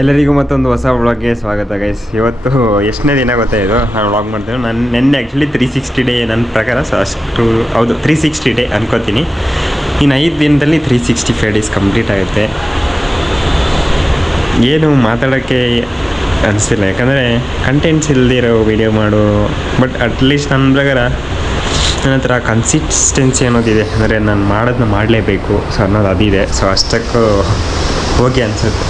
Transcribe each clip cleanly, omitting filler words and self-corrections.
ಎಲ್ಲರಿಗೂ ಮತ್ತೊಂದು ಹೊಸ ವ್ಲಾಗ್ಗೆ ಸ್ವಾಗತ ಗೈಸ್. ಇವತ್ತು ಎಷ್ಟನೇ ದಿನ ಗೊತ್ತಾ ಇದು ನಾನು ವ್ಲಾಗ್ ಮಾಡ್ತೀನಿ. ನಾನು ನೆನ್ನೆ ಆ್ಯಕ್ಚುಲಿ 360 ಡೇ ನನ್ನ ಪ್ರಕಾರ ಅಷ್ಟು ಹೌದು 360 ಡೇ ಅನ್ಕೋತೀನಿ. ಇನ್ನು 5 ದಿನದಲ್ಲಿ 365 ಡೇಸ್ ಕಂಪ್ಲೀಟ್ ಆಗುತ್ತೆ. ಏನು ಮಾತಾಡೋಕ್ಕೆ ಅನಿಸ್ತಿಲ್ಲ, ಯಾಕಂದರೆ ಕಂಟೆಂಟ್ಸ್ ಇಲ್ಲದಿರೋ ವೀಡಿಯೋ ಮಾಡು. ಬಟ್ ಅಟ್ಲೀಸ್ಟ್ ನನ್ನ ಪ್ರಕಾರ ನನ್ನ ಹತ್ರ ಕನ್ಸಿಸ್ಟೆನ್ಸಿ ಅನ್ನೋದಿದೆ, ಅಂದರೆ ನಾನು ಮಾಡೋದನ್ನ ಮಾಡಲೇಬೇಕು ಸೊ ಅನ್ನೋದು ಅದಿದೆ. ಸೊ ಅಷ್ಟಕ್ಕೂ ಓಕೆ ಅನಿಸುತ್ತೆ.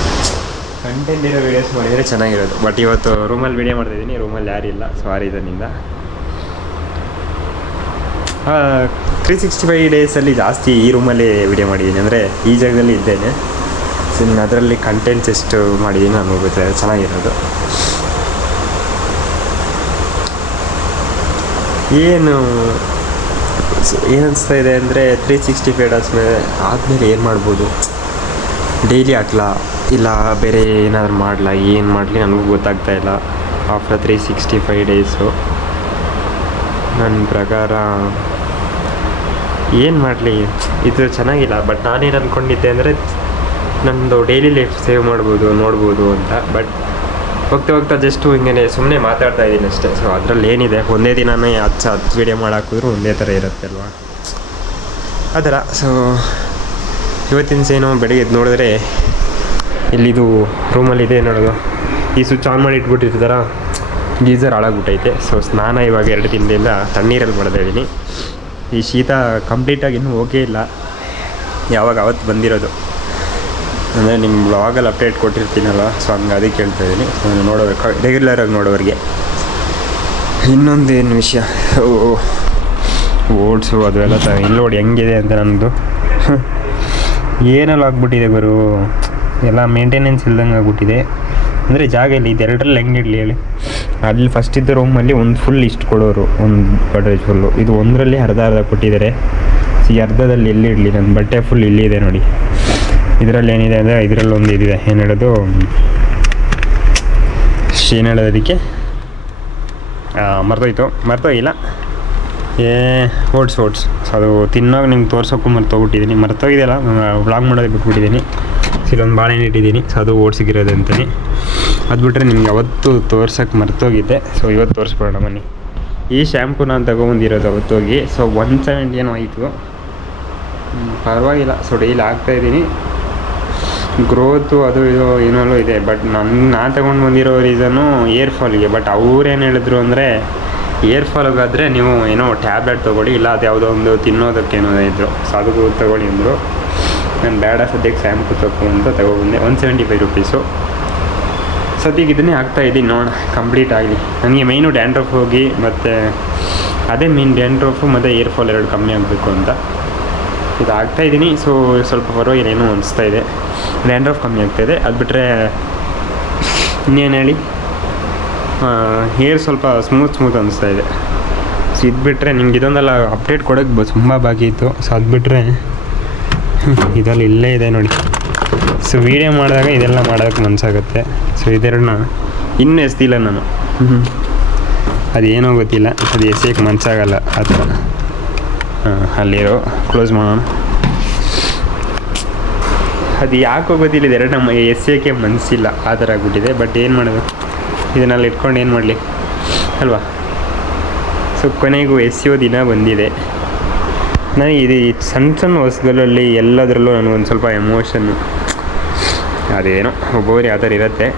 ಕಂಟೆಂಟ್ ಇರೋ ವೀಡಿಯೋಸ್ ಮಾಡಿದರೆ ಚೆನ್ನಾಗಿರೋದು. ಬಟ್ ಇವತ್ತು ರೂಮಲ್ಲಿ ವೀಡಿಯೋ ಮಾಡ್ತಾಯಿದ್ದೀನಿ, ರೂಮಲ್ಲಿ ಯಾರಿಲ್ಲ, ಸೊ ಆ ರೀಸನ್ನಿಂದ 365 ಡೇಸಲ್ಲಿ ಜಾಸ್ತಿ ಈ ರೂಮಲ್ಲಿ ವೀಡಿಯೋ ಮಾಡಿದ್ದೀನಿ, ಅಂದರೆ ಈ ಜಾಗದಲ್ಲಿ ಇದ್ದೇನೆ. ಸೊ ಇನ್ನು ಅದರಲ್ಲಿ ಕಂಟೆಂಟ್ಸ್ ಎಷ್ಟು ಮಾಡಿದ್ದೀನಿ ನನಗೆ ಗೊತ್ತಿದೆ, ಚೆನ್ನಾಗಿರೋದು. ಏನು ಅನಿಸ್ತಾ ಇದೆ ಅಂದರೆ 365 ಡೇಸ್ ಆದಮೇಲೆ ಏನು ಮಾಡ್ಬೋದು, ಡೈಲಿ ಹಾಕ್ಲಾ ಇಲ್ಲ ಬೇರೆ ಏನಾದರೂ ಮಾಡಲ, ಏನು ಮಾಡಲಿ ನನಗೂ ಗೊತ್ತಾಗ್ತಾ ಇಲ್ಲ. ಆಫ್ಟರ್ 365 ಡೇಸು ನನ್ನ ಪ್ರಕಾರ ಏನು ಮಾಡಲಿ, ಇದು ಚೆನ್ನಾಗಿಲ್ಲ. ಬಟ್ ನಾನೇನು ಅಂದ್ಕೊಂಡಿದ್ದೆ ಅಂದರೆ ನನ್ನದು ಡೈಲಿ ಲೈಫ್ ಸೇವ್ ಮಾಡ್ಬೋದು, ನೋಡ್ಬೋದು ಅಂತ. ಬಟ್ ಹೋಗ್ತಾ ಜಸ್ಟು ಹಿಂಗೆ ಸುಮ್ಮನೆ ಮಾತಾಡ್ತಾ ಇದ್ದೀನಿ ಅಷ್ಟೇ. ಸೊ ಅದರಲ್ಲಿ ಏನಿದೆ, ಒಂದೇ ದಿನವೇ 10 ವೀಡಿಯೋ ಮಾಡಾಕಿದ್ರು ಒಂದೇ ಥರ ಇರುತ್ತೆ ಅಲ್ವಾ, ಆ ಥರ. ಸೊ ಇವತ್ತಿನ ಸೇನು ಬೆಳಗ್ಗೆ ಎದ್ದು ನೋಡಿದ್ರೆ ಇಲ್ಲಿದು ರೂಮಲ್ಲಿದೆ ನೋಡೋದು, ಈ ಸ್ವಿಚ್ ಆನ್ ಮಾಡಿ ಇಟ್ಬಿಟ್ಟಿರ್ತಾರ, ಗೀಝರ್ ಹಾಳಾಗ್ಬಿಟ್ಟೈತೆ. ಸೊ ಸ್ನಾನ ಇವಾಗ 2 ದಿನದಿಂದ ತಣ್ಣೀರಲ್ಲಿ ಮಾಡ್ತಾಯಿದ್ದೀನಿ. ಈ ಶೀತ ಕಂಪ್ಲೀಟಾಗಿ ಇನ್ನೂ ಹೋಗೇ ಇಲ್ಲ, ಯಾವಾಗ ಅವತ್ತು ಬಂದಿರೋದು, ಅಂದರೆ ನಿಮ್ಮ ಬ್ಲಾಗಲ್ಲಿ ಅಪ್ಡೇಟ್ ಕೊಟ್ಟಿರ್ತೀನಲ್ಲ, ಸೊ ಹಂಗೆ ಅದಕ್ಕೆ ಹೇಳ್ತಾಯಿದ್ದೀನಿ. ಸೊ ನಾನು ನೋಡೋಬೇಕು ರೆಗ್ಯುಲರಾಗಿ ನೋಡೋರಿಗೆ. ಇನ್ನೊಂದೇನು ವಿಷಯ, ಓಟ್ಸು ಅದು ಎಲ್ಲ ಇಲ್ಲಿ ನೋಡಿ ಹೆಂಗಿದೆ ಅಂತ ನನ್ನದು ಏನೆಲ್ಲ ಆಗ್ಬಿಟ್ಟಿದೆ ಗುರು, ಎಲ್ಲ ಮೇಂಟೆನೆನ್ಸ್ ಇಲ್ದಂಗೆ ಆಗ್ಬಿಟ್ಟಿದೆ. ಅಂದರೆ ಜಾಗ ಇಲ್ಲಿ ಇದೆರಡರಲ್ಲಿ ಹೆಂಗೆ ಇಡಲಿ ಹೇಳಿ. ಅಲ್ಲಿ ಫಸ್ಟ್ ಇದ್ದ ರೂಮಲ್ಲಿ ಒಂದು ಫುಲ್ ಇಷ್ಟು ಕೊಡೋರು, ಒಂದು ಗೋಡ್ರೇಜ್ ಫುಲ್ಲು. ಇದು ಒಂದರಲ್ಲಿ ಅರ್ಧ ಕೊಟ್ಟಿದ್ದಾರೆ. ಈ ಅರ್ಧದಲ್ಲಿ ಎಲ್ಲಿ ಇಡಲಿ, ನನ್ನ ಬಟ್ಟೆ ಫುಲ್ ಇಲ್ಲಿದೆ ನೋಡಿ. ಇದರಲ್ಲಿ ಏನಿದೆ ಅಂದರೆ ಇದರಲ್ಲಿ ಒಂದು ಇದಿದೆ, ಏನು ಹೇಳೋದು, ಏನು ಹೇಳೋದಕ್ಕೆ ಮರ್ತೋಗಿಲ್ಲ, ಓಟ್ಸ್. ಸೊ ಅದು ತಿನ್ನೋಕೆ ನಿಮ್ಗೆ ತೋರ್ಸೋಕ್ಕೂ ಮರ್ತೋಗಿದೆಯಲ್ಲ, ವ್ಲಾಗ್ ಮಾಡೋದಕ್ಕೆ ಬಿಟ್ಬಿಟ್ಟಿದ್ದೀನಿ. ಇಲ್ಲೊಂದು ಬಾಳೆಹಣ್ಣು ಇಟ್ಟಿದ್ದೀನಿ, ಸೊ ಅದು ಓಟ್ಸಿಗಿರೋದು ಅಂತಲೇ. ಅದು ಬಿಟ್ಟರೆ ನಿಮ್ಗೆ ಯಾವತ್ತೂ ತೋರ್ಸೋಕ್ಕೆ ಮರ್ತೋಗಿದ್ದೆ. ಸೊ ಇವತ್ತು ತೋರಿಸ್ಬಿಡೋಣ ಬನ್ನಿ. ಈ ಶ್ಯಾಂಪು ನಾನು ತೊಗೊಂಬಂದಿರೋದು ಅವತ್ತೋಗಿ. ಸೊ 170 ಏನೋ ಆಯಿತು, ಪರವಾಗಿಲ್ಲ. ಸೊ ಡೈಲಿ ಹಾಕ್ತಾಯಿದ್ದೀನಿ. ಗ್ರೋತು ಅದು ಇದು ಏನೋ ಇದೆ. ಬಟ್ ನಾನು ತೊಗೊಂಡು ಬಂದಿರೋ ರೀಸನ್ನು ಏರ್ ಫಾಲಿಗೆ. ಬಟ್ ಅವ್ರೇನು ಹೇಳಿದ್ರು ಅಂದರೆ ಏರ್ ಫಾಲಿಗಾದರೆ ನೀವು ಏನೋ ಟ್ಯಾಬ್ಲೆಟ್ ತೊಗೊಳ್ಳಿ, ಇಲ್ಲ ಅದು ಯಾವುದೋ ಒಂದು ತಿನ್ನೋದಕ್ಕೆ ಏನೋ ಇದ್ದರು, ಸೊ ಅದಕ್ಕೂ ತೊಗೊಳ್ಳಿ ಅಂದರು. ನಾನು ಬೇಡ ಸದ್ಯಕ್ಕೆ ಶ್ಯಾಂಪು ಅಂತ ತೊಗೊಬಂದೆ. 175 ರುಪೀಸು. ಸದ್ಯಕ್ಕೆ ಇದನ್ನೇ ಹಾಕ್ತಾಯಿದ್ದೀನಿ, ನೋಡೋಣ ಕಂಪ್ಲೀಟ್ ಆಗಲಿ. ನನಗೆ ಮೇಯ್ನು ಡ್ಯಾಂಡ್ರಫ್ ಹೋಗಿ, ಮತ್ತು ಅದೇ ಮೇನ್ ಡ್ಯಾಂಡ್ರಫು ಮತ್ತು ಏರ್ ಫಾಲ್ 2 ಕಮ್ಮಿ ಆಗಬೇಕು ಅಂತ ಇದು ಹಾಕ್ತಾಯಿದ್ದೀನಿ. ಸೊ ಸ್ವಲ್ಪ ಪರವಾಗಿಲ್ಲ, ಏನೋ ಅನಿಸ್ತಾ ಇದೆ, ಡ್ಯಾಂಡ್ರಫ್ ಕಮ್ಮಿ ಆಗ್ತಾಯಿದೆ. ಅದು ಬಿಟ್ಟರೆ ಇನ್ನೇನು ಹೇಳಿ, ಹೇರ್ ಸ್ವಲ್ಪ ಸ್ಮೂತ್ ಅನ್ನಿಸ್ತಾ ಇದೆ. ಸೊ ಇದು ಬಿಟ್ಟರೆ ನಿಮ್ಗೆ ಇದೊಂದೆಲ್ಲ ಅಪ್ಡೇಟ್ ಕೊಡೋಕ್ಕೆ ತುಂಬ ಬಾಕಿ ಇತ್ತು. ಸೊ ಅದು ಬಿಟ್ಟರೆ ಇದರಲ್ಲಿ ಇಲ್ಲೇ ಇದೆ ನೋಡಿ. ಸೊ ವೀಡಿಯೋ ಮಾಡಿದಾಗ ಇದೆಲ್ಲ ಮಾಡೋಕ್ಕೆ ಮನಸ್ಸಾಗುತ್ತೆ. ಸೊ ಇದೆರಡನ್ನ ಇನ್ನೂ ಎಸ್ತಿಲ್ಲ ನಾನು, ಅದೇನೋ ಗೊತ್ತಿಲ್ಲ, ಅದು ಎಸೆಯೋಕ್ಕೆ ಮನಸ್ಸಾಗಲ್ಲ ಆ ಥರ. ಅಲ್ಲಿರೋ ಕ್ಲೋಸ್ ಮಾಡೋಣ. ಅದು ಯಾಕೋ ಗೊತ್ತಿಲ್ಲ, ಇದೆರಡು ನಮ್ಮ ಎಸೆಯೋಕ್ಕೆ ಮನಸ್ಸಿಲ್ಲ, ಆ ಥರ ಆಗ್ಬಿಟ್ಟಿದೆ. ಬಟ್ ಏನು ಮಾಡೋದು, ಇದನ್ನೆಲ್ಲ ಇಟ್ಕೊಂಡು ಏನು ಮಾಡಲಿ ಅಲ್ವಾ. ಸೊ ಕೊನೆಗೂ ಎಸೆಯೋ ದಿನ ಬಂದಿದೆ. ನನಗೆ ಇದು ಸಣ್ಣ ವಸ್ತುಗಳಲ್ಲಿ ಎಲ್ಲದರಲ್ಲೂ ನನಗೊಂದು ಸ್ವಲ್ಪ ಎಮೋಷನ್ನು, ಅದೇನೋ ಒಬ್ಬೊಬ್ಬರು ಯಾವ ಥರ ಇರುತ್ತೆ.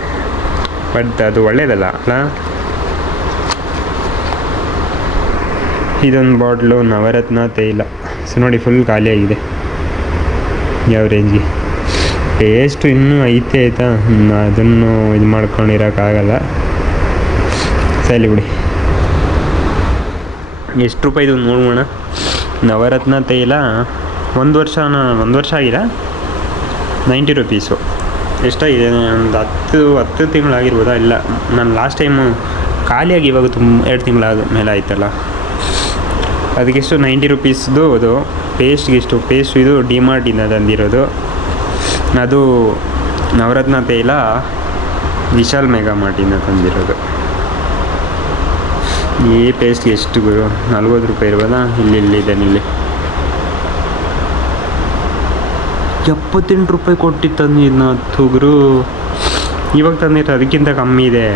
ಬಟ್ ಅದು ಒಳ್ಳೆಯದಲ್ಲ ಅಲ್ಲ. ಇದೊಂದು ಬಾಟ್ಲು ನವರತ್ನ ತೈಲ. ಸೊ ನೋಡಿ ಫುಲ್ ಖಾಲಿಯಾಗಿದೆ. ಯಾವ ರೇಂಜ್ಗೆ ಟೇಸ್ಟು ಇನ್ನೂ ಐತೆ ಆಯಿತಾ, ಅದನ್ನು ಇದು ಮಾಡ್ಕೊಂಡಿರೋಕ್ಕಾಗಲ್ಲ. ಸರಿ ಬಿಡಿ. ಎಷ್ಟು ರೂಪಾಯಿ ಇದು ನೋಡೋಣ. ನವರತ್ನ ತೈಲ 1 ವರ್ಷ ಆಗಿದೆ, 90 ರುಪೀಸು. ಎಷ್ಟಾಗಿದೆ, ಒಂದು 10 ತಿಂಗಳಾಗಿರ್ಬೋದಾ. ಇಲ್ಲ, ನಾನು ಲಾಸ್ಟ್ ಟೈಮು ಖಾಲಿಯಾಗಿ ಇವಾಗ 2 ತಿಂಗಳ ಮೇಲೆ ಆಯ್ತಲ್ಲ, ಅದಕ್ಕೆಷ್ಟು 90 ರುಪೀಸ್ದು. ಅದು ಪೇಸ್ಟ್ ಇದು ಡಿಮಾರ್ಟಿಂದ ತಂದಿರೋದು. ಅದು ನವರತ್ನ ತೈಲ ವಿಶಾಲ್ ಮೆಗಾ ಮಾರ್ಟಿಂದ ತಂದಿರೋದು. ಈ ಪೇಸ್ಟ್ಗೆ ಎಷ್ಟು ಗುರು, 40 ರೂಪಾಯಿ ಇರ್ಬೋದಾ. ಇಲ್ಲಿದೆ 78 ರೂಪಾಯಿ ಕೊಟ್ಟು ತಂದಿದ್ದು ತುಗುರು. ಇವಾಗ ತಂದಿರೋ ಅದಕ್ಕಿಂತ ಕಮ್ಮಿ ಇದೆ.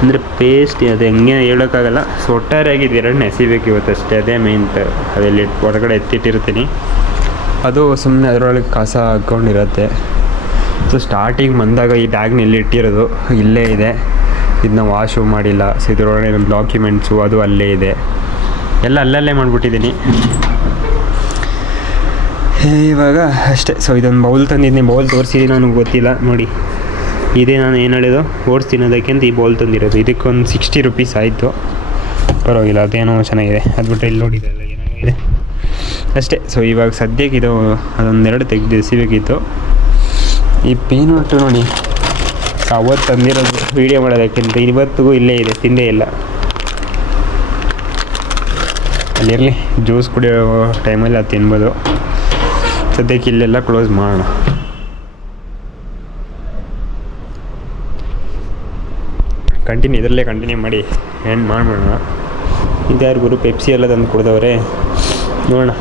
ಅಂದರೆ ಪೇಸ್ಟ್ ಅದು ಹೆಂಗೆ ಹೇಳೋಕ್ಕಾಗಲ್ಲ. ಸೊ ಒಟ್ಟಾರೆಯಾಗಿ ಇದು ಎರಡು ಎಸಿಬೇಕು ಇವತ್ತಷ್ಟೇ, ಅದೇ ಮೇಯ್ನ್. ಅದೆಲ್ಲಿ ಹೊರಗಡೆ ಎತ್ತಿಟ್ಟಿರ್ತೀನಿ, ಅದು ಸುಮ್ಮನೆ ಅದರೊಳಗೆ ಕಸ ಹಾಕ್ಕೊಂಡಿರತ್ತೆ. ಸೊ ಸ್ಟಾರ್ಟಿಂಗ್ ಬಂದಾಗ ಈ ಬ್ಯಾಗ್ನಲ್ಲಿ ಇಟ್ಟಿರೋದು ಇಲ್ಲೇ ಇದೆ, ಇದನ್ನ ವಾಶು ಮಾಡಿಲ್ಲ. ಸೊ ಇದರೊಳಗೆ ನಮ್ಮ ಡಾಕ್ಯುಮೆಂಟ್ಸು ಅದು ಅಲ್ಲೇ ಇದೆ, ಎಲ್ಲ ಅಲ್ಲಲ್ಲೇ ಮಾಡಿಬಿಟ್ಟಿದ್ದೀನಿ ಇವಾಗ ಅಷ್ಟೇ. ಸೊ ಇದೊಂದು ಬೌಲ್ ತಂದಿದ್ದೀನಿ, ಬೌಲ್ ತೋರಿಸಿದ್ದೀನಿ, ನನಗೆ ಗೊತ್ತಿಲ್ಲ ನೋಡಿ. ಇದೇ ನಾನು ಏನು ಹೇಳಿದ್ದು ಓಟ್ಸ್ ತಿನ್ನೋದಕ್ಕೆ ಅಂತ ಈ ಬೌಲ್ ತಂದಿರೋದು. ಇದಕ್ಕೊಂದು 60 ರೂಪೀಸ್ ಆಯಿತು, ಪರವಾಗಿಲ್ಲ, ಅದೇನೋ ಚೆನ್ನಾಗಿದೆ. ಅದು ಬಿಟ್ಟರೆ ಇಲ್ಲಿ ನೋಡಿದ್ದೆಲ್ಲ ಏನೋ ಇದೆ ಅಷ್ಟೇ. ಸೊ ಇವಾಗ ಸದ್ಯಕ್ಕೆ ಇದು ಅದೊಂದೆರಡು ತೆಗೆದು ಎಸಿಬೇಕಿತ್ತು. ಈ ಪೀನಟ್ಟು ನೋಡಿ, ಅವತ್ತು ತಂದಿರೋದು ವೀಡಿಯೋ ಮಾಡೋದಕ್ಕಿಂತ ಇವತ್ತಿಗೂ ಇಲ್ಲೇ ಇದೆ, ತಿಂದೇ ಇಲ್ಲ. ಅಲ್ಲಿರಲಿ, ಜ್ಯೂಸ್ ಕುಡಿಯೋ ಟೈಮಲ್ಲಿ ಅದು ತಿನ್ಬೋದು. ಸದ್ಯಕ್ಕೆ ಇಲ್ಲೆಲ್ಲ ಕ್ಲೋಸ್ ಮಾಡೋಣ. ಇದರಲ್ಲೇ ಕಂಟಿನ್ಯೂ ಮಾಡಿ ಎಂಡ್ ಮಾಡೋಣ. ಇದ್ಯಾರು ಗುರು ಪೆಪ್ಸಿ ಎಲ್ಲ ತಂದು ಕೊಡ್ದವ್ರೆ ನೋಡೋಣ.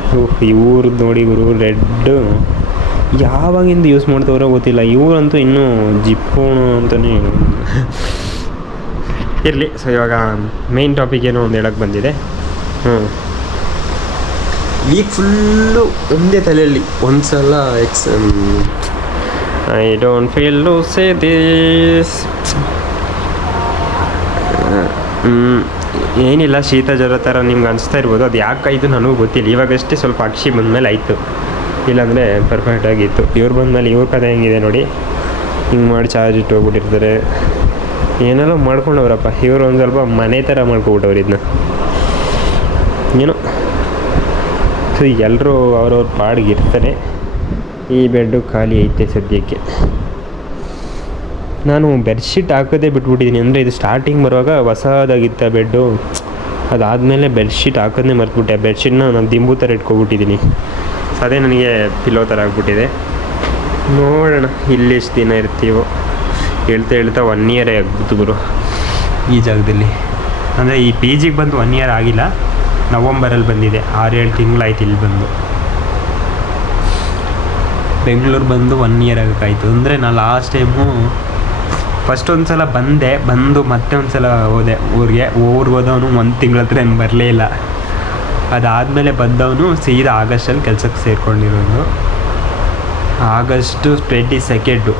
ಇವ್ರದ್ದು ನೋಡಿ ಗುರು, ರೆಡ್ಡು ಯಾವಾಗಿಂದ ಯೂಸ್ ಮಾಡ್ತವ್ರೋ ಗೊತ್ತಿಲ್ಲ. ಇವರಂತೂ ಇನ್ನೂ ಜಿಪ್ಪೋಣು ಅಂತಲೇ ಇರಲಿ. ಸೊ ಇವಾಗ ಮೇಯ್ನ್ ಟಾಪಿಕ್ ಏನೋ ಒಂದು ಹೇಳಕ್ಕೆ ಬಂದಿದೆ. ಈಗ ಫುಲ್ಲು ಒಂದೇ ತಲೆಯಲ್ಲಿ ಒಂದು ಸಲ I don't feel to say this. ಏನಿಲ್ಲ, ಶೀತ ಜ್ವರ ಥರ ನಿಮ್ಗೆ ಅನಿಸ್ತಾ ಇರ್ಬೋದು. ಅದು ಯಾಕಾಯಿತು ನನಗೂ ಗೊತ್ತಿಲ್ಲ. ಇವಾಗಷ್ಟೇ ಸ್ವಲ್ಪ ಅಕ್ಷಿ ಬಂದಮೇಲೆ ಆಯಿತು, ಇಲ್ಲಾಂದರೆ ಪರ್ಫೆಕ್ಟಾಗಿತ್ತು. ಇವ್ರು ಬಂದಮೇಲೆ ಇವ್ರ ಕಥೆ ಹೆಂಗಿದೆ ನೋಡಿ, ಹಿಂಗೆ ಮಾಡಿ ಚಾರ್ಜ್ ಇಟ್ಟು ಹೋಗ್ಬಿಟ್ಟಿರ್ತಾರೆ, ಏನೆಲ್ಲ ಮಾಡ್ಕೊಂಡವ್ರಪ್ಪ. ಇವರು ಒಂದು ಸ್ವಲ್ಪ ಮನೆ ಥರ ಮಾಡ್ಕೊಬಿಟ್ಟವ್ರು ಇದನ್ನ ಏನೋ. ಸೊ ಎಲ್ಲರೂ ಅವ್ರವ್ರ ಪಾಡಿಗೆ ಇರ್ತಾರೆ. ಈ ಬೆಡ್ಡು ಖಾಲಿ ಐತೆ ಸದ್ಯಕ್ಕೆ. ನಾನು ಬೆಡ್ಶೀಟ್ ಹಾಕೋದೇ ಬಿಟ್ಬಿಟ್ಟಿದ್ದೀನಿ. ಅಂದರೆ ಇದು ಸ್ಟಾರ್ಟಿಂಗ್ ಬರುವಾಗ ಹೊಸದಾಗಿತ್ತು ಬೆಡ್ಡು, ಅದಾದಮೇಲೆ ಬೆಡ್ಶೀಟ್ ಹಾಕೋದೇ ಮರ್ತ್ಬಿಟ್ಟೆ. ಬೆಡ್ಶೀಟ್ನ ನಾನು ದಿಂಬು ಥರ ಇಟ್ಕೊಬಿಟ್ಟಿದ್ದೀನಿ. ಸೊ ಅದೇ ನನಗೆ ಪಿಲ್ಲೋ ಥರ ಆಗಿಬಿಟ್ಟಿದೆ. ನೋಡೋಣ ಇಲ್ಲಿ ಎಷ್ಟು ದಿನ ಇರ್ತೀವೋ. ಹೇಳ್ತಾ 1 ಇಯರೇ ಆಗ್ಬಿಟ್ಟು ಗುರು ಈ ಜಾಗದಲ್ಲಿ. ಅಂದರೆ ಈ ಪಿ ಜಿಗೆ ಬಂದು 1 ಇಯರ್ ಆಗಿಲ್ಲ, ನವಂಬರಲ್ಲಿ ಬಂದಿದೆ. 6-7 ತಿಂಗಳಾಯ್ತು ಇಲ್ಲಿ ಬಂದು. ಬೆಂಗಳೂರು ಬಂದು 1 ಇಯರ್ ಆಗೋಕ್ಕಾಯ್ತು. ಅಂದರೆ ನಾನು ಲಾಸ್ಟ್ ಟೈಮು ಫಸ್ಟ್ ಒಂದು ಸಲ ಬಂದು ಮತ್ತೆ ಒಂದು ಸಲ ಹೋದೆ ಊರಿಗೆ ಹೋದವನು 1 ತಿಂಗಳ ಹತ್ರ ಏನು ಬರಲೇ ಇಲ್ಲ. ಅದಾದಮೇಲೆ ಬಂದವನು ಸೀದಾ ಆಗಸ್ಟಲ್ಲಿ ಕೆಲಸಕ್ಕೆ ಸೇರಿಕೊಂಡಿರೋದು. ಆಗಸ್ಟು 22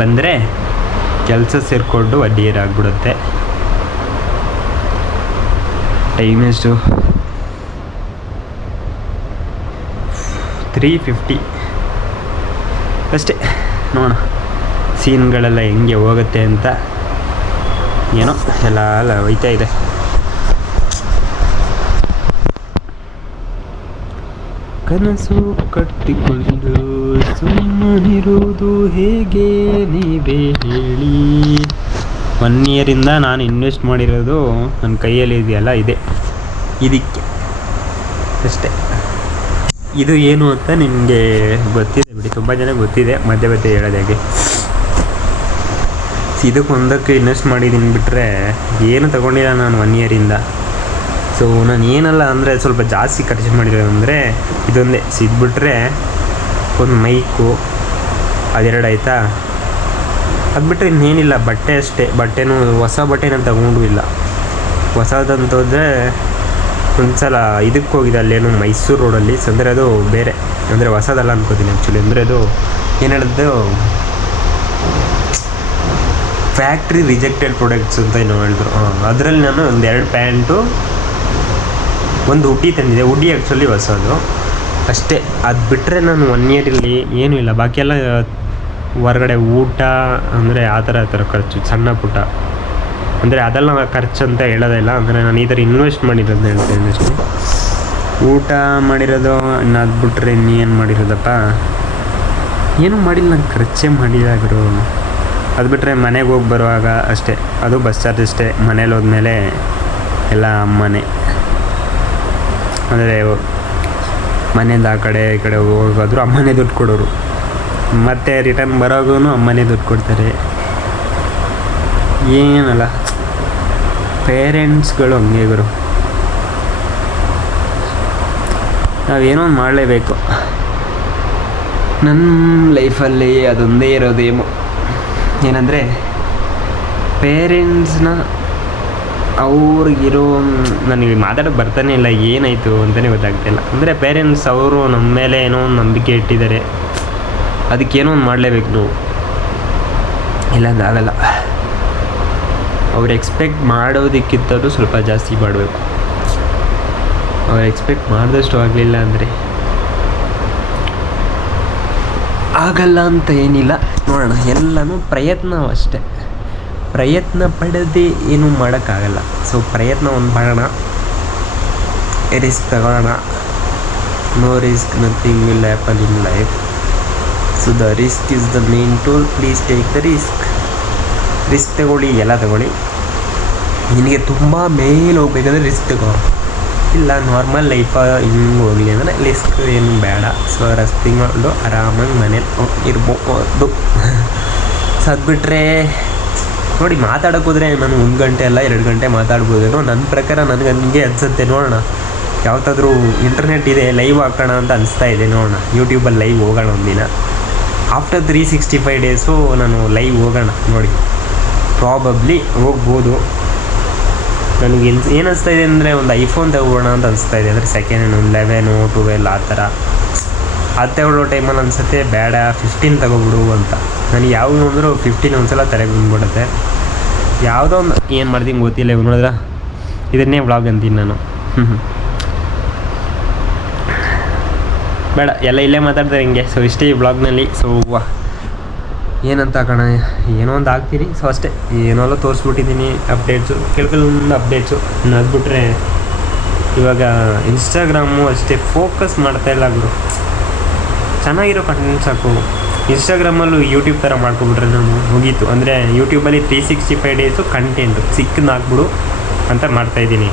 ಬಂದರೆ ಕೆಲಸ ಸೇರಿಕೊಂಡು 1 ಇಯರ್ ಆಗಿಬಿಡುತ್ತೆ. ಟೈಮ್ ಎಷ್ಟು? 3:50 ಅಷ್ಟೇ. ನೋಡೋಣ ಸೀನ್ಗಳೆಲ್ಲ ಹೆಂಗೆ ಹೋಗುತ್ತೆ ಅಂತ. ಏನೋ ಎಲ್ಲ ಹೋಯ್ತಾ ಇದೆ. ಕನಸು ಕಟ್ಟಿಕೊಂಡು ಸುಮ್ಮನಿರುವುದು ಹೇಗೆ ನೀವೇ ಹೇಳಿ. 1 ಇಯರಿಂದ ನಾನು ಇನ್ವೆಸ್ಟ್ ಮಾಡಿರೋದು ನನ್ನ ಕೈಯಲ್ಲಿ ಇದೆಯಲ್ಲ, ಇದಕ್ಕೆ ಅಷ್ಟೇ. ಇದು ಏನು ಅಂತ ನಿಮಗೆ ಗೊತ್ತಿದೆ ಬಿಡಿ, ತುಂಬ ಜನ ಗೊತ್ತಿದೆ. ಮಧ್ಯೆ ಹೇಳೋದು ಹೇಗೆ, ಇದಕ್ಕೆ ಒಂದಕ್ಕೆ ಇನ್ವೆಸ್ಟ್ ಮಾಡಿದ್ದೀನಿ ಬಿಟ್ಟರೆ ಏನು ತೊಗೊಂಡಿಲ್ಲ ನಾನು 1 ಇಯರಿಂದ. ಸೊ ನಾನು ಏನಲ್ಲ ಅಂದರೆ ಸ್ವಲ್ಪ ಜಾಸ್ತಿ ಖರ್ಚು ಮಾಡಿರೋದು ಅಂದರೆ ಇದೊಂದೇ. ಸಿದ್ಬಿಟ್ರೆ ಒಂದು ಮೈಕು, ಅದೆರಡು ಆಯಿತಾ. ಅದು ಬಿಟ್ಟರೆ ಇನ್ನೇನಿಲ್ಲ. ಬಟ್ಟೆ ಅಷ್ಟೇ. ಬಟ್ಟೆನೂ ಹೊಸ ಬಟ್ಟೆ ನಾನು ತಗೊಂಡು ಇಲ್ಲ. ಹೊಸದಂತಂದರೆ ಒಂದು ಸಲ ಇದಕ್ಕೆ ಹೋಗಿದೆ, ಅಲ್ಲೇನು ಮೈಸೂರು ರೋಡಲ್ಲಿ. ಅಂದರೆ ಅದು ಬೇರೆ, ಅಂದರೆ ಹೊಸದಲ್ಲ ಅನ್ಕೋತೀನಿ ಆ್ಯಕ್ಚುಲಿ. ಅಂದರೆ ಅದು ಏನು ಹೇಳಿದ್ದು, ಫ್ಯಾಕ್ಟ್ರಿ ರಿಜೆಕ್ಟೆಡ್ ಪ್ರಾಡಕ್ಟ್ಸ್ ಅಂತ ಏನೋ ಹೇಳಿದ್ರು. ಅದರಲ್ಲಿ ನಾನು 2 ಪ್ಯಾಂಟು, ಒಂದು ಹುಡ್ಡಿ ತಂದಿದೆ. ಹುಡ್ಡಿ ಆ್ಯಕ್ಚುಲಿ ಹೊಸದು ಅಷ್ಟೇ. ಅದು ಬಿಟ್ಟರೆ ನಾನು 1 ಇಯರಲ್ಲಿ ಏನೂ ಇಲ್ಲ. ಬಾಕಿಯೆಲ್ಲ ಹೊರಗಡೆ ಊಟ, ಅಂದರೆ ಆ ಥರ ಖರ್ಚು, ಸಣ್ಣ ಪುಟ್ಟ. ಅಂದರೆ ಅದೆಲ್ಲ ಖರ್ಚು ಅಂತ ಹೇಳೋದಿಲ್ಲ. ಅಂದರೆ ನಾನು ಈ ಥರ ಇನ್ವೆಸ್ಟ್ ಮಾಡಿರೋದನ್ನ ಹೇಳ್ತೇನೆ ಅಷ್ಟೇ. ಊಟ ಮಾಡಿರೋದು ಇನ್ನು ಅದು ಬಿಟ್ಟರೆ ಇನ್ನೇನು ಮಾಡಿರೋದಪ್ಪ, ಏನೂ ಮಾಡಿಲ್ಲ. ನಾನು ಖರ್ಚೇ ಮಾಡಿದಾಗರು. ಅದು ಬಿಟ್ಟರೆ ಮನೆಗೆ ಹೋಗಿ ಬರುವಾಗ ಅಷ್ಟೇ, ಅದು ಬಸ್ ಚಾರ್ಜ್ ಅಷ್ಟೇ. ಮನೇಲಿ ಹೋದ್ಮೇಲೆ ಎಲ್ಲ ಅಮ್ಮನೇ. ಅಂದರೆ ಮನೆಯಿಂದ ಆ ಕಡೆ ಈ ಕಡೆ ಹೋಗೋದ್ರು ಅಮ್ಮನೇ ದುಡ್ಡು ಕೊಡೋರು. ಮತ್ತು ರಿಟರ್ನ್ ಬರೋಗೂ ಅಮ್ಮನೇ ದುಡ್ಡು ಕೊಡ್ತಾರೆ. ಏನಲ್ಲ, ಪೇರೆಂಟ್ಸ್ಗಳು ಹಂಗೆ ಗುರು. ನಾವೇನೋ ಒಂದು ಮಾಡಲೇಬೇಕು. ನನ್ನ ಲೈಫಲ್ಲಿ ಅದೊಂದೇ ಇರೋದೇಮೋ ಏನಂದರೆ ಪೇರೆಂಟ್ಸ್ನ ಅವ್ರಿಗಿರೋ ನನಗೆ ಮಾತಾಡೋಕ್ಕೆ ಬರ್ತಾನೆ ಇಲ್ಲ ಏನಾಯಿತು ಅಂತಲೇ ಗೊತ್ತಾಗ್ತಿಲ್ಲ. ಅಂದರೆ ಪೇರೆಂಟ್ಸ್ ಅವರು ನಮ್ಮ ಮೇಲೆ ಏನೋ ಒಂದು ನಂಬಿಕೆ ಇಟ್ಟಿದ್ದಾರೆ, ಅದಕ್ಕೇನೋ ಒಂದು ಮಾಡಲೇಬೇಕು ನಾವು, ಇಲ್ಲಾಂದ್ರೆ ಆಗಲ್ಲ. ಅವ್ರು ಎಕ್ಸ್ಪೆಕ್ಟ್ ಮಾಡೋದಕ್ಕಿಂತಲೂ ಸ್ವಲ್ಪ ಜಾಸ್ತಿ ಮಾಡಬೇಕು. ಅವ್ರು ಎಕ್ಸ್ಪೆಕ್ಟ್ ಮಾಡಿದಷ್ಟು ಆಗಲಿಲ್ಲ ಅಂದರೆ ಆಗಲ್ಲ ಅಂತ ಏನಿಲ್ಲ, ನೋಡೋಣ. ಎಲ್ಲನೂ ಪ್ರಯತ್ನ ಅಷ್ಟೇ, ಪ್ರಯತ್ನ ಪಡದೆ ಏನೂ ಮಾಡೋಕ್ಕಾಗಲ್ಲ. ಸೊ ಪ್ರಯತ್ನ ಒಂದು ಮಾಡೋಣ, ರಿಸ್ಕ್ ತಗೊಳ್ಳೋಣ. No risk nothing will happen in life. So the risk is the main tool, please take the risk. Risk ತಗೊಳ್ಳಿ, ಎಲ್ಲ ತಗೊಳ್ಳಿ. ನಿನಗೆ ತುಂಬ ಮೇಲೆ ಹೋಗ್ಬೇಕಂದ್ರೆ ರಿಸ್ಕ್ ತಗೋ, ಇಲ್ಲ ನಾರ್ಮಲ್ ಲೈಫ ಹಿಂಗೆ ಹೋಗಲಿ ಅಂದರೆ ರಿಸ್ಕ್ ಏನು ಬೇಡ. ಸೊ ರಸ್ತಿಂಗಳು ಆರಾಮಾಗಿ ಮನೇಲಿ ಇರ್ಬೋದು. ಸೊ ಅದು ಬಿಟ್ಟರೆ ನೋಡಿ, ಮಾತಾಡೋಕೆ ಹೋದರೆ ನಾನು 1 ಗಂಟೆ ಅಲ್ಲ 2 ಗಂಟೆ ಮಾತಾಡ್ಬೋದೇನೋ ನನ್ನ ಪ್ರಕಾರ. ನನಗೆ ಅನಿಸುತ್ತೆ, ನೋಡೋಣ ಯಾವತ್ತಾದರೂ ಇಂಟರ್ನೆಟ್ ಇದೆ ಲೈವ್ ಹಾಕೋಣ ಅಂತ ಅನಿಸ್ತಾ ಇದೆ. ನೋಡೋಣ ಯೂಟ್ಯೂಬಲ್ಲಿ ಲೈವ್ ಹೋಗೋಣ ಒಂದಿನ. ಆಫ್ಟರ್ 365 ಡೇಸು ನಾನು ಲೈವ್ ಹೋಗೋಣ ನೋಡಿ, ಪ್ರಾಬಬ್ಲಿ ಹೋಗ್ಬೋದು. ನನಗೆ ಏನು ಅನಿಸ್ತಾ ಇದೆ ಅಂದರೆ ಒಂದು ಐಫೋನ್ ತಗೋಣ ಅಂತ ಅನಿಸ್ತಾ ಇದೆ. ಅಂದರೆ ಸೆಕೆಂಡ್ ಹ್ಯಾಂಡ್ 11, 12 ಆ ಥರ. ಅದು ತಗೊಳ್ಳೋ ಟೈಮಲ್ಲಿ ಅನಿಸುತ್ತೆ ಬೇಡ 15 ತಗೋಬಿಡು ಅಂತ. ನನಗೆ ಯಾವುದು ಅಂದರೂ 15 ಒಂದ್ಸಲ ತಲೆಗೆ ಬಂದ್ಬಿಡುತ್ತೆ. ಯಾವುದೋ ಒಂದು ಏನು ಮಾಡ್ತೀನಿ ಗೊತ್ತಿಲ್ಲ. ಇವ್ ನೋಡಿದ್ರೆ ಇದನ್ನೇ ವ್ಲಾಗ್ ಅಂತೀನಿ ನಾನು. ಬೇಡ, ಎಲ್ಲ ಇಲ್ಲೇ ಮಾತಾಡ್ತಾರೆ ಹಿಂಗೆ. ಸೊ ಇಷ್ಟೇ ಈ ವ್ಲಾಗ್ನಲ್ಲಿ. ಸೊ ಏನಂತ ಹಾಕೋಣ, ಏನೋ ಒಂದು ಹಾಕ್ತೀರಿ. ಸೊ ಅಷ್ಟೇ, ಏನೋ ತೋರಿಸ್ಬಿಟ್ಟಿದ್ದೀನಿ ಅಪ್ಡೇಟ್ಸು, ಕೆಲವೊಂದು ಅಪ್ಡೇಟ್ಸು. ಅದು ಬಿಟ್ಟರೆ ಇವಾಗ ಇನ್ಸ್ಟಾಗ್ರಾಮು ಅಷ್ಟೇ ಫೋಕಸ್ ಮಾಡ್ತಾಯಿಲ್ಲ ಗುರು. ಚೆನ್ನಾಗಿರೋ ಕಂಟೆಂಟ್ ಸಾಕು. ಇನ್ಸ್ಟಾಗ್ರಾಮಲ್ಲೂ ಯೂಟ್ಯೂಬ್ ಥರ ಮಾಡ್ಕೊಬಿಟ್ರೆ ನಾನು ಮುಗೀತು. ಅಂದರೆ ಯೂಟ್ಯೂಬಲ್ಲಿ 365 ಡೇಸು ಕಂಟೆಂಟು ಸಿಕ್ಕನ್ನು ಹಾಕ್ಬಿಡು ಅಂತ ಮಾಡ್ತಾಯಿದ್ದೀನಿ.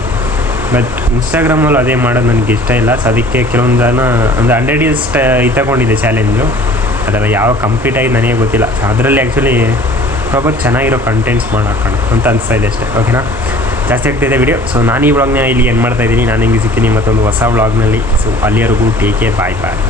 ಬಟ್ ಇನ್ಸ್ಟಾಗ್ರಾಮಲ್ಲೂ ಅದೇ ಮಾಡೋದು ನನಗೆ ಇಷ್ಟ ಇಲ್ಲ. ಸೊ ಅದಕ್ಕೆ ಕೆಲವೊಂದು ಜನ ಅಂದರೆ 100 ಡೇಸ್ ತಗೊಂಡಿದ್ದೆ ಚಾಲೆಂಜು. ಅದೆಲ್ಲ ಯಾವ ಕಂಪ್ಲೀಟಾಗಿ ನನಗೆ ಗೊತ್ತಿಲ್ಲ. ಅದರಲ್ಲಿ ಆ್ಯಕ್ಚುಲಿ ಪ್ರಾಪರ್ ಚೆನ್ನಾಗಿರೋ ಕಂಟೆಂಟ್ಸ್ ಮಾಡೋಣ ಅಂತ ಅನಿಸ್ತಾ ಇದೆ ಅಷ್ಟೇ. ಓಕೆನಾ, ಜಾಸ್ತಿ ಆಗ್ತಾಯಿದೆ ವಿಡಿಯೋ. ಸೊ ನಾನು ಈ ವ್ಲಾಗ್ನ ಇಲ್ಲಿ ಏನು ಮಾಡ್ತಾಯಿದ್ದೀನಿ, ನಾನು ಹಿಂಗೆ ಸಿಗ್ತೀನಿ ಮತ್ತೊಂದು ಹೊಸ ವ್ಲಾಗ್ನಲ್ಲಿ. ಸೊ ಅಲ್ಲಿವರೆಗೂ ಟೇಕ್ ಕೇರ್, ಬಾಯ್ ಬಾಯ್.